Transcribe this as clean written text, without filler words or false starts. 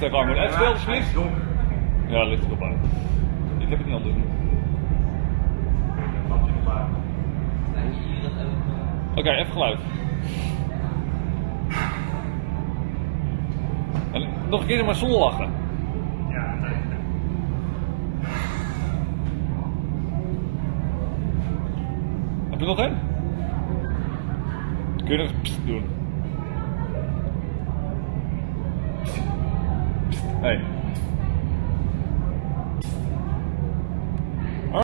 je tegen Armin. Even stil, alsjeblieft. Ja, ligt er op uit. Ik heb het niet anders doen. Oké, even geluid. En nog een keer maar zonder lachen. Heb je nog een? Kun je nog eens pst doen? Pst. Hey.